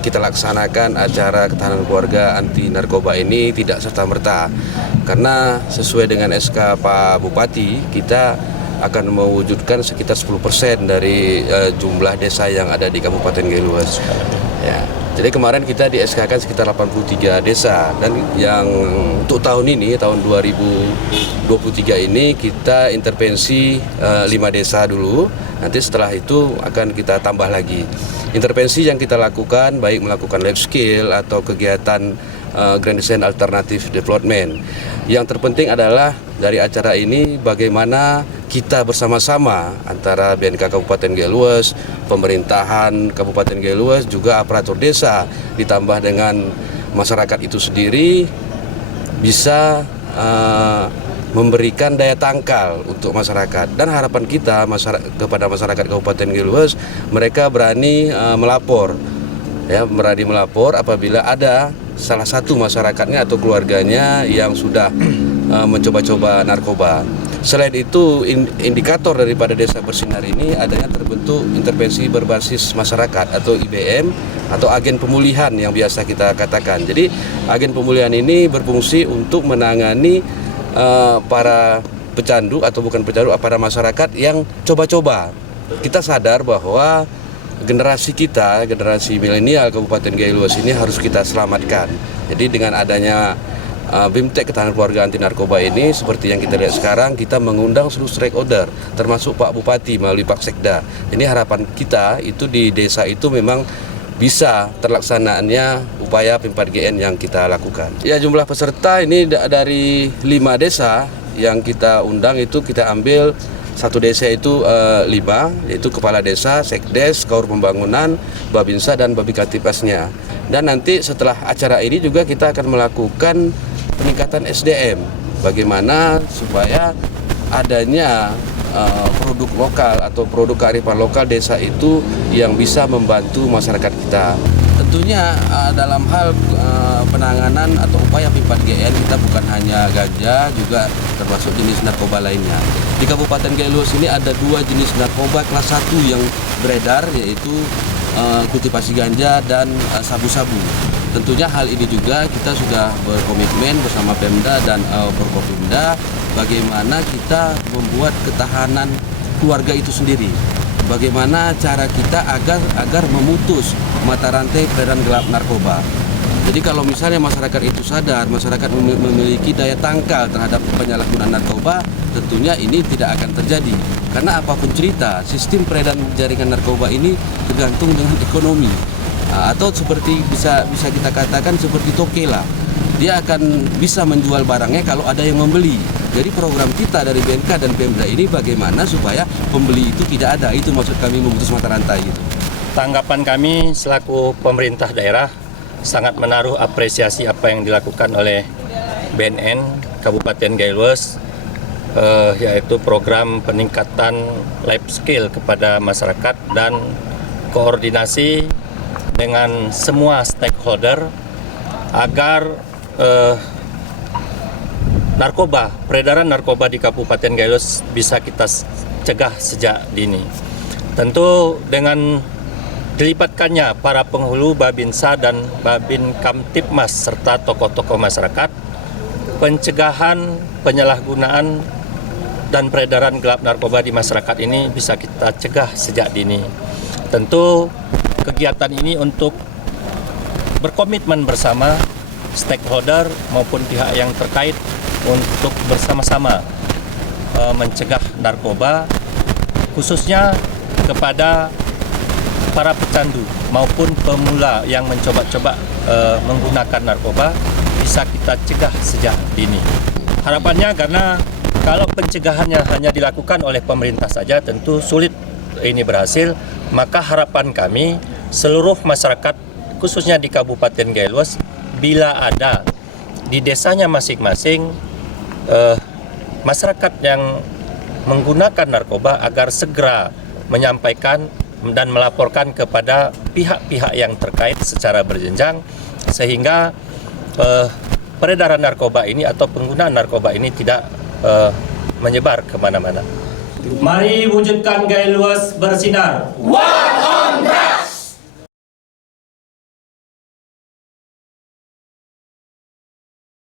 kita laksanakan acara ketahanan keluarga anti narkoba ini tidak serta-merta, karena sesuai dengan SK Pak Bupati, kita akan mewujudkan sekitar 10% dari jumlah desa yang ada di Kabupaten Geluas. Ya. Jadi kemarin kita di SK-kan sekitar 83 desa, dan yang untuk tahun ini, tahun 2023 ini kita intervensi 5 desa dulu. Nanti setelah itu akan kita tambah lagi. Intervensi yang kita lakukan baik melakukan life skill atau kegiatan Grand Design Alternative Development. Yang terpenting adalah dari acara ini bagaimana kita bersama-sama antara BNK Kabupaten Geluas, pemerintahan Kabupaten Geluas, juga aparatur desa, ditambah dengan masyarakat itu sendiri bisa memberikan daya tangkal untuk masyarakat. Dan harapan kita kepada masyarakat Kabupaten Geluas, mereka berani melapor, ya, berani melapor apabila ada salah satu masyarakatnya atau keluarganya yang sudah mencoba-coba narkoba. Selain itu, indikator daripada Desa Bersinar ini adanya terbentuk intervensi berbasis masyarakat atau IBM atau agen pemulihan yang biasa kita katakan. Jadi agen pemulihan ini berfungsi untuk menangani para pecandu atau bukan pecandu, para masyarakat yang coba-coba. Kita sadar bahwa generasi kita, generasi milenial Kabupaten Geluas ini harus kita selamatkan. Jadi dengan adanya BIMTEK Ketahanan Keluarga Anti Narkoba ini, seperti yang kita lihat sekarang, kita mengundang seluruh stakeholder, termasuk Pak Bupati melalui Pak Sekda. Ini harapan kita itu di desa itu memang bisa terlaksanaannya upaya P4GN yang kita lakukan. Ya, jumlah peserta ini dari 5 desa yang kita undang itu kita ambil satu desa itu 5, yaitu kepala desa, sekdes, kaur pembangunan, babinsa dan babikatipasnya. Dan nanti setelah acara ini juga kita akan melakukan peningkatan SDM, bagaimana supaya adanya produk lokal atau produk kearifan lokal desa itu yang bisa membantu masyarakat kita. Tentunya dalam hal penanganan atau upaya P4GN kita bukan hanya ganja, juga termasuk jenis narkoba lainnya. Di Kabupaten Geluas ini ada 2 jenis narkoba kelas 1 yang beredar, yaitu kultivasi ganja dan sabu-sabu. Tentunya hal ini juga kita sudah berkomitmen bersama Pemda dan Forkopimda bagaimana kita membuat ketahanan keluarga itu sendiri. Bagaimana cara kita agar memutus mata rantai peredaran gelap narkoba. Jadi kalau misalnya masyarakat itu sadar, masyarakat memiliki daya tangkal terhadap penyalahgunaan narkoba, tentunya ini tidak akan terjadi. Karena apapun cerita, sistem peredaran jaringan narkoba ini tergantung dengan ekonomi. Atau seperti bisa kita katakan seperti toke lah. Dia akan bisa menjual barangnya kalau ada yang membeli. Jadi program kita dari BNK dan Pemda ini bagaimana supaya pembeli itu tidak ada. Itu maksud kami memutus mata rantai itu. Tanggapan kami selaku pemerintah daerah sangat menaruh apresiasi apa yang dilakukan oleh BNN Kabupaten Geluas, yaitu program peningkatan life skill kepada masyarakat dan koordinasi dengan semua stakeholder agar peredaran narkoba di Kabupaten Geluas bisa kita cegah sejak dini. Tentu dengan dilibatkannya para penghulu Babinsa dan Babin Kamtipmas serta tokoh-tokoh masyarakat, pencegahan penyalahgunaan dan peredaran gelap narkoba di masyarakat ini bisa kita cegah sejak dini. Tentu kegiatan ini untuk berkomitmen bersama stakeholder maupun pihak yang terkait untuk bersama-sama mencegah narkoba, khususnya kepada para pecandu maupun pemula yang mencoba-coba menggunakan narkoba bisa kita cegah sejak dini. Harapannya, karena kalau pencegahannya hanya dilakukan oleh pemerintah saja tentu sulit ini berhasil, maka harapan kami seluruh masyarakat khususnya di Kabupaten Geluas, bila ada di desanya masing-masing masyarakat yang menggunakan narkoba agar segera menyampaikan dan melaporkan kepada pihak-pihak yang terkait secara berjenjang, sehingga peredaran narkoba ini atau penggunaan narkoba ini tidak menyebar kemana-mana. Mari wujudkan Geluas bersinar.